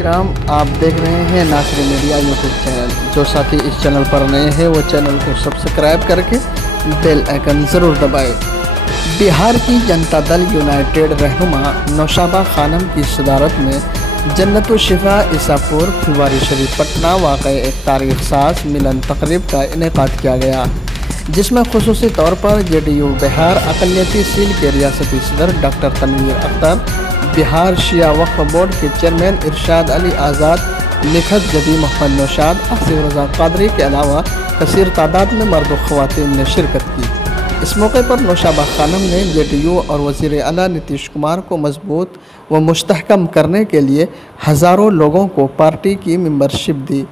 किराम, आप देख रहे हैं नासरी मीडिया यूट्यूब चैनल। जो साथी इस चैनल पर नए हैं वो चैनल को सब्सक्राइब करके बेल आइकन ज़रूर दबाएं। बिहार की जनता दल यूनाइटेड रहनुमा नौशाबा खानम की सदारत में जन्नतुल शिफा ईसापुर फुलवारी शरीफ पटना वाक़ई एक तारीख साज मिलन तकरीब का इनेकाद किया गया, जिसमें खुसूसी तौर पर जेडीयू बिहार अक़लियती सील के रियासती सदर डॉक्टर तनवीर अख्तर, बिहार शिया वक्फ बोर्ड के चेयरमैन इरशाद अली आज़ाद, लिखत जदी मोहम्मद नौशाद, आसिफ रज़ा क़ादरी के अलावा कसीर तादाद में मर्द व ख़वातीन ने शिरकत की। इस मौके पर नौशाबा खानम ने जेडीयू और वज़ीर आला नीतीश कुमार को मजबूत व मुस्तहकम करने के लिए हज़ारों लोगों को पार्टी की मेंबरशिप दी।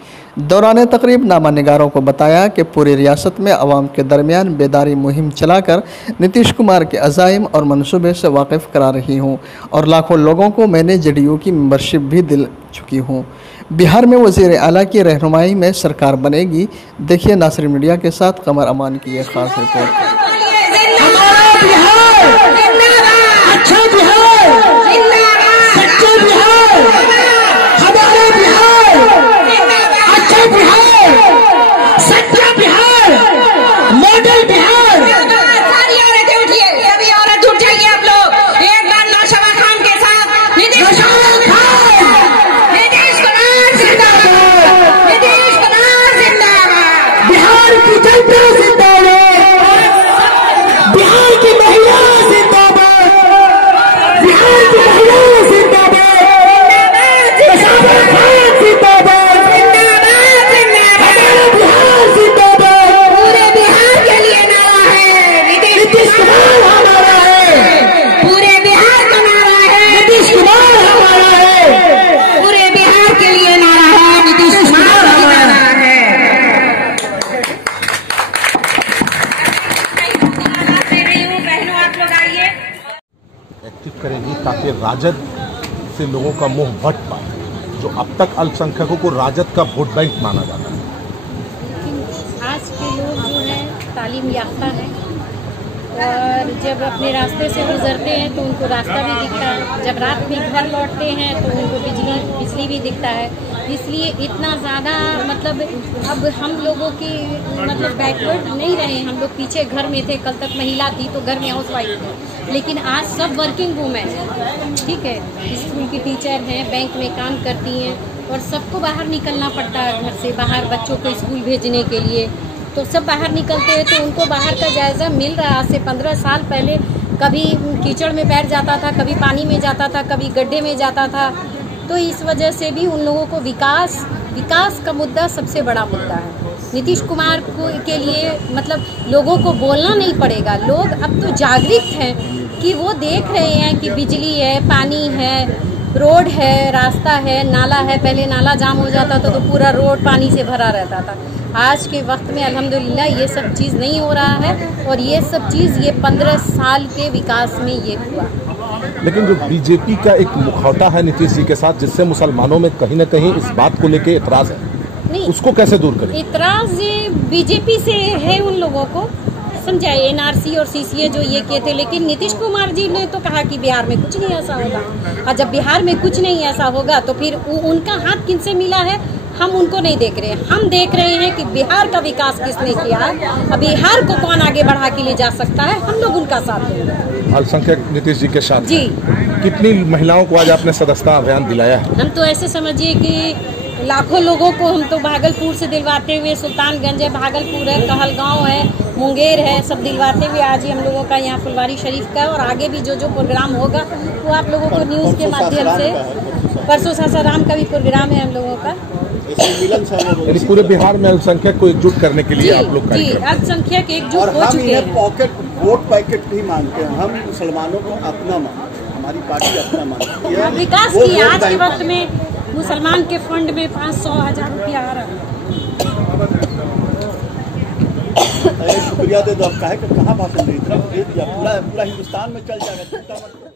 दौरान तकरीब नामा निगारों को बताया कि पूरी रियासत में अवाम के दरमियान बेदारी मुहिम चलाकर नीतीश कुमार के अज़ाइम और मनसूबे से वाकिफ़ करा रही हूँ और लाखों लोगों को मैंने जेडीयू की मेंबरशिप भी दिल चुकी हूँ। बिहार में वज़ीर आला की रहनुमाई में सरकार बनेगी। देखिए नासरी मीडिया के साथ कमर अमान की ये खास रिपोर्ट। करेंगी ताकि राजद से लोगों का मुंह हट पाए, जो अब तक अल्पसंख्यकों को राजद का वोट बैंक माना जाता है। आज के लोग जो है तालीम याफ्ता है और जब अपने रास्ते से गुजरते हैं तो उनको रास्ता भी दिखता है, जब रात में घर लौटते हैं तो उनको बिजली भी दिखता है। इसलिए इतना ज़्यादा मतलब अब हम लोगों की मतलब बैकवर्ड नहीं रहे। हम लोग पीछे घर में थे, कल तक महिला थी तो घर में हाउसवाइफ थी, लेकिन आज सब वर्किंग वूमेन है, ठीक है, स्कूल की टीचर हैं, बैंक में काम करती हैं और सबको बाहर निकलना पड़ता है घर से बाहर बच्चों को स्कूल भेजने के लिए। तो सब बाहर निकलते हैं तो उनको बाहर का जायज़ा मिल रहा है। आज से 15 साल पहले कभी कीचड़ में बैठ जाता था, कभी पानी में जाता था, कभी गड्ढे में जाता था। तो इस वजह से भी उन लोगों को विकास का मुद्दा सबसे बड़ा मुद्दा है। नीतीश कुमार के लिए मतलब लोगों को बोलना नहीं पड़ेगा, लोग अब तो जागरूक हैं कि वो देख रहे हैं कि बिजली है, पानी है, रोड है, रास्ता है, नाला है। पहले नाला जाम हो जाता था तो पूरा रोड पानी से भरा रहता था। आज के वक्त में अल्हम्दुलिल्लाह ये सब चीज़ नहीं हो रहा है और ये सब चीज़ ये 15 साल के विकास में ये हुआ। लेकिन जो बीजेपी का एक मुखौटा है नीतीश जी के साथ, जिससे मुसलमानों में कहीं न कहीं इस बात को लेके इतराज़ है, नहीं उसको कैसे दूर करें? इतराज़ बीजेपी से है उन लोगों को, समझाए एनआरसी और सीसीए जो ये किए थे, लेकिन नीतीश कुमार जी ने तो कहा कि बिहार में कुछ नहीं ऐसा होगा। और जब बिहार में कुछ नहीं ऐसा होगा तो फिर उनका हाथ किनसे मिला है हम उनको नहीं देख रहे हैं। हम देख रहे हैं कि बिहार का विकास किसने किया है, अब बिहार को कौन आगे बढ़ा के ले जा सकता है, हम लोग उनका साथ देंगे। अल्पसंख्यक नीतीश जी के साथ जी। कितनी महिलाओं को आज आपने सदस्यता अभियान दिलाया है? हम तो ऐसे समझिए कि लाखों लोगों को हम तो भागलपुर से दिलवाते हुए, सुल्तानगंज है, भागलपुर है, कहलगांव है, मुंगेर है, सब दिलवाते हुए आज ही हम लोगों का यहाँ फुलवारी शरीफ का और आगे भी जो जो प्रोग्राम होगा वो आप लोगों को न्यूज़ के माध्यम से, परसों सासाराम का भी प्रोग्राम है हम लोगों का। यानी पूरे बिहार में अल्पसंख्यक को एकजुट करने के लिए आप लोग अल्पसंख्यक एकजुट हो चुके हैं। पॉकेट वोट पैकेट नहीं मानते हैं, हम मुसलमानों को अपना मानते हैं, हमारी पार्टी अपना मानती है। विकास की आज के वक्त में मुसलमान के फंड में 500,000 रुपया आ रहा है। शुक्रिया दे दो, अब कहे कि कहाँ भाषण दे दिया, पूरा हिंदुस्तान में चल जाएगा।